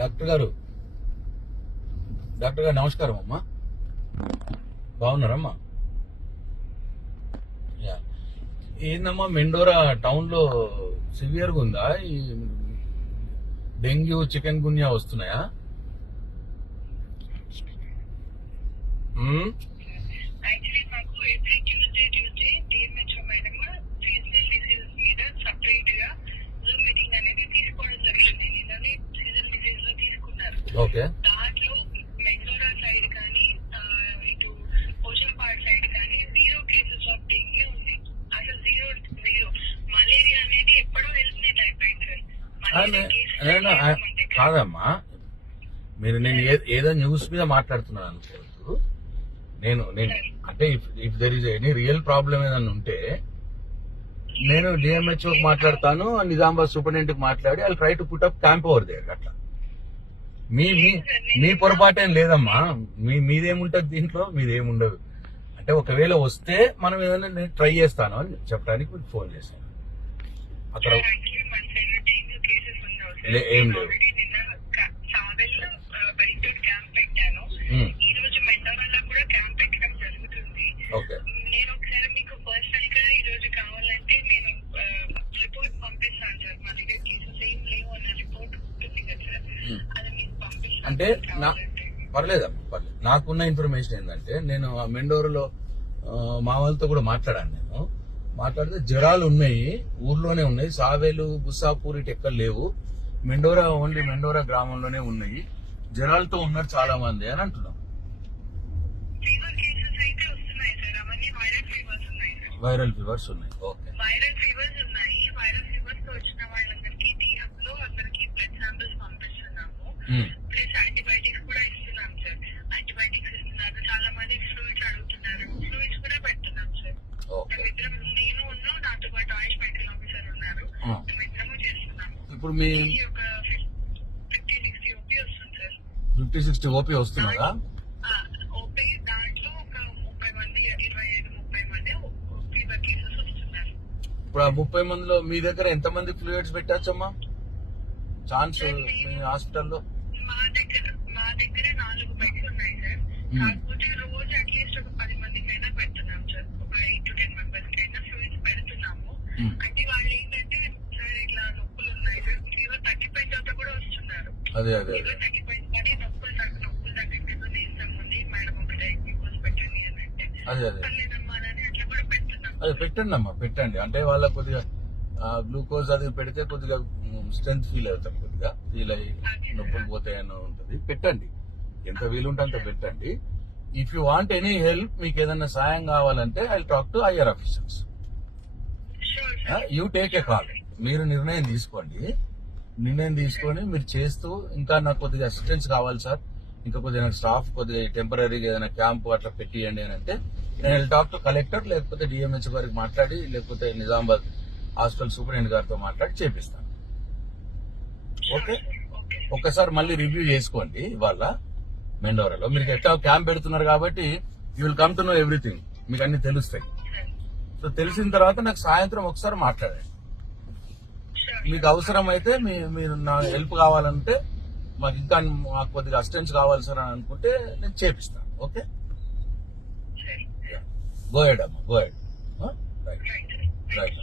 Doctor గారు నమస్కారం అమ్మా. బాగున్నారమ్మా? యా. ఏందమ్మా మెండోరా టౌన్ లో సివియర్ గా ఉందా? ఈ డెంగ్యూ చికెన్ గున్యా వస్తున్నాయా? యాక్చువల్లీ మాకు every Tuesday DMHO madam seasonal disease మీద సపరేట్ గా జూమ్ మీటింగ్ అనేది తీసుకోవడం జరిగింది. నిన్ననే సీజనల్ డిసీజ్ లో తీసుకున్నారు. ఓకే. దాంట్లో మెండోరా సైడ్ కానీ ఇటు పోచంపాడ్ సైడ్ కానీ 0 కేసెస్ ఆఫ్ డెంగ్యూ ఉంది. అసలు జీరో మలేరియా అనేది ఎప్పుడో ఎలిమినేట్ అయిపోయింది సార్. మలేరియా కేసెస్ కాదమ్మా, మీరు నేను ఏదో న్యూస్ మీద మాట్లాడుతున్నాను అనుకోవద్దు. నేను అంటే if there is any real problem ఏదన్నా ఉంటే నేను డిఎంహెచ్ఓ మాట్లాడతాను, నిజామాబాద్ సూపరింటెండెంట్ మాట్లాడి I try to put up camp over there. అట్లా మీ పొరపాటేం లేదమ్మా. మీదేముంటది దీంట్లో? మీదేముండదు. అంటే ఒకవేళ వస్తే మనం ఏదైనా నేను ట్రై చేస్తాను అని చెప్పడానికి మీకు ఫోన్ చేశాను. అక్కడ ఏం లేవు. ఈ రోజు మెండోరాలో కూడా క్యాంప్ పెట్టడం జరుగుతుంది. నేను ఒకసారి మీకు పర్సనల్ గా ఈ రోజు కావాలంటే నేను రిపోర్ట్ పంపిస్తాను సార్. మా దగ్గర కేసెస్ ఏం లేవు అన్న రిపోర్ట్ ఉంటుంది కదా సార్, అది మీకు పంపిస్తాను. అంటే పర్లేదమ్మా, పర్లేదు. నాకున్న ఇన్ఫర్మేషన్ ఏంటంటే నేను ఆ మెండోరాలో మా వాళ్ళతో కూడా మాట్లాడాను. నేను మాట్లాడితే జ్వరాలు ఉన్నాయి, ఊర్లోనే ఉన్నాయి. సావేలు బుస్సాపూర్ ఇటు ఎక్కడ లేవు. మెండోరా ఓన్లీ మెండోరా గ్రామంలోనే ఉన్నాయి. జ్వరాలతో ఉన్నారు చాలా మంది అని అంటున్నాం. ఫీవర్ కేసెస్ అయితే వస్తున్నాయి సార్. అవన్నీ వైరల్ ఫీవర్స్ ఉన్నాయి సార్. వైరల్ ఫీవర్స్ ఉన్నాయి. ఓకే. వైరల్ ఫీవర్స్ ఉన్నాయి. వైరల్ ఫీవర్స్ తో వచ్చిన వాళ్ళందరికీ టీఎఫ్ లో అందరికి బ్లడ్ శాంపిల్స్ పంపిస్తున్నాము. ప్లస్ యాంటీబయాటిక్స్ కూడా ఇస్తున్నాం సార్. యాంటీబయాటిక్స్ ఇస్తున్నారు. చాలా మంది ఫ్లూయిడ్స్ అడుగుతున్నారు. ఫ్లూయిడ్స్ కూడా పెడుతున్నాం సార్. మేమిద్దరం, నేను ఉన్నాం, నాతో పాటు ఆయుష్ మెడికల్ ఆఫీసర్ ఉన్నారు. మేమిద్దరము చేస్తున్నాము. ఇప్పుడు మీ ఒక 50-60 ఓపీ వస్తుంది సార్. 50-60 ఓపీ వస్తున్నదా? ఓపీ దాంట్లో ఒక 30 మంది, 25-30 మంది ఫీవర్ కేసెస్ వస్తున్నారు. ఇప్పుడు ఆ 30 మందిలో మీ దగ్గర ఎంత మంది ఫ్లూయిడ్స్ పెట్టచ్చమ్మా ఛాన్స్ మీ హాస్పిటల్లో? మా దగ్గర 4 బెడ్స్ ఉన్నాయి సార్. కాకపోతే రోజు అట్లీస్ట్ ఒక 10 మందికైనా పెడుతున్నాం సార్. ఒక 8 to 10 మెంబర్స్ కైనా ఫ్లూయిడ్స్ పెడుతున్నాము. అంటే వాళ్ళు ఏంటంటే సార్ ఇట్లా నొప్పులు ఉన్నాయి సార్, ఫీవర్ తగ్గిపోయిన తర్వాత కూడా వస్తున్నారు. అదే ఫీవర్ తగ్గిపోయింది కానీ నొప్పులు తగ్గట్లేదు, నీరసంగా ఉంది మేడం, ఒక డయాగ్నోస్ పెట్టండి అని అంటే పర్లేదమ్మా అని అట్లా కూడా పెడుతున్నాం. అదే పెట్టండి అమ్మా, పెట్టండి. అంటే వాళ్ళకి కొద్దిగా గ్లూకోజ్ అది పెడితే కొద్దిగా స్ట్రెంత్ ఫీల్ అవుతారు, కొద్దిగా ఫీల్ అయ్యి నొప్పులు పోతాయని ఉంటుంది. పెట్టండి, ఎంత వీలుంటే అంత పెట్టండి. If you want any help, మీకు ఏదైనా సాయం కావాలంటే I talk to higher officers. You take a call. మీరు నిర్ణయం తీసుకోండి. నిర్ణయం తీసుకొని మీరు చేస్తూ, ఇంకా నాకు కొద్దిగా అసిస్టెన్స్ కావాలి సార్, ఇంకా కొద్దిగా స్టాఫ్ కొద్దిగా టెంపరీగా ఏదైనా క్యాంప్ అట్లా పెట్టియండి అని అంటే నేను టాక్ టు కలెక్టర్, లేకపోతే డిఎంహెచ్ గారికి మాట్లాడి, లేకపోతే నిజామాబాద్ హాస్పిటల్ సూపరింటెండెంట్ గారితో మాట్లాడి చేపిస్తాను. ఓకే. ఒక్కసారి మళ్ళీ రివ్యూ చేసుకోండి. ఇవాళ మెండోరాలో మీరు ఎట్లా క్యాంప్ పెడుతున్నారు కాబట్టి you will come to know everything. మీకు అన్ని తెలుస్తాయి. సో తెలిసిన తర్వాత నాకు సాయంత్రం ఒకసారి మాట్లాడండి. మీకు అవసరం అయితే మీరు నా హెల్ప్ కావాలంటే, మాకు కొద్దిగా అసిస్టెన్స్ కావాలి సార్ అని అనుకుంటే నేను చేపిస్తాను. ఓకే, గో హెడ్ అమ్మా, గో హెడ్. రైట్.